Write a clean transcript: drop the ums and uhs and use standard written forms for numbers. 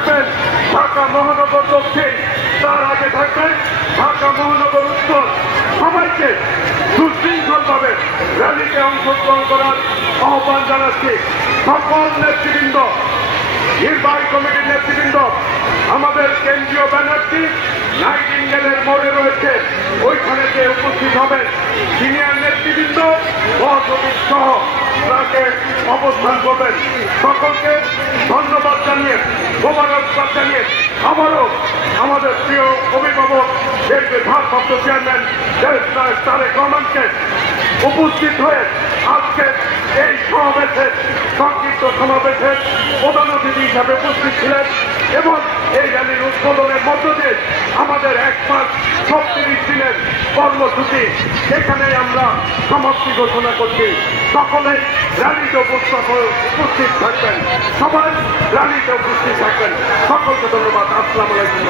থাকবেন ঢাকা মহানগর দক্ষিণ, তার আগে থাকবেন ঢাকা মহানগর উত্তর। সবাইকে সুশৃঙ্খলভাবে র্যালিতে অংশগ্রহণ করার আহ্বান জানাচ্ছি। সকল নেতৃবৃন্দ, নির্বাহী কমিটির নেতৃবৃন্দ, আমাদের কেন্দ্রীয় ব্যানারটি নাইটিঙ্গেলের মোড়ে রয়েছে, ওইখানে যে উপস্থিত হবেন। সিনিয়র নেতৃবৃন্দ সহযোগী সহ তাকে অবস্থান করবেন। সকলকে ধন্যবাদ জানিয়ে, মোবারকবাদ জানিয়ে আবারও আমাদের প্রিয় অভিভাবক দেশের ভারপ্রাপ্ত চেয়ারম্যান তারেক রহমানকে উপস্থিত হয়ে আজকে এই সমাবেশের সংক্ষিপ্ত সমাবেশের প্রধান অতিথি হিসাবে উপস্থিত ছিলেন এবং এই র্যালির উদ্বোধনের মধ্য দিয়ে আমাদের 1 মাস 36 দিনের কর্মসূচি এখানে আমরা সমাপ্তি ঘোষণা করছি। সকলে র্যালিতে উপস্থিত থাকবেন, সবাই র্যালিতে উপস্থিত থাকবেন। সকলকে ধন্যবাদ। আসসালামু আলাইকুম।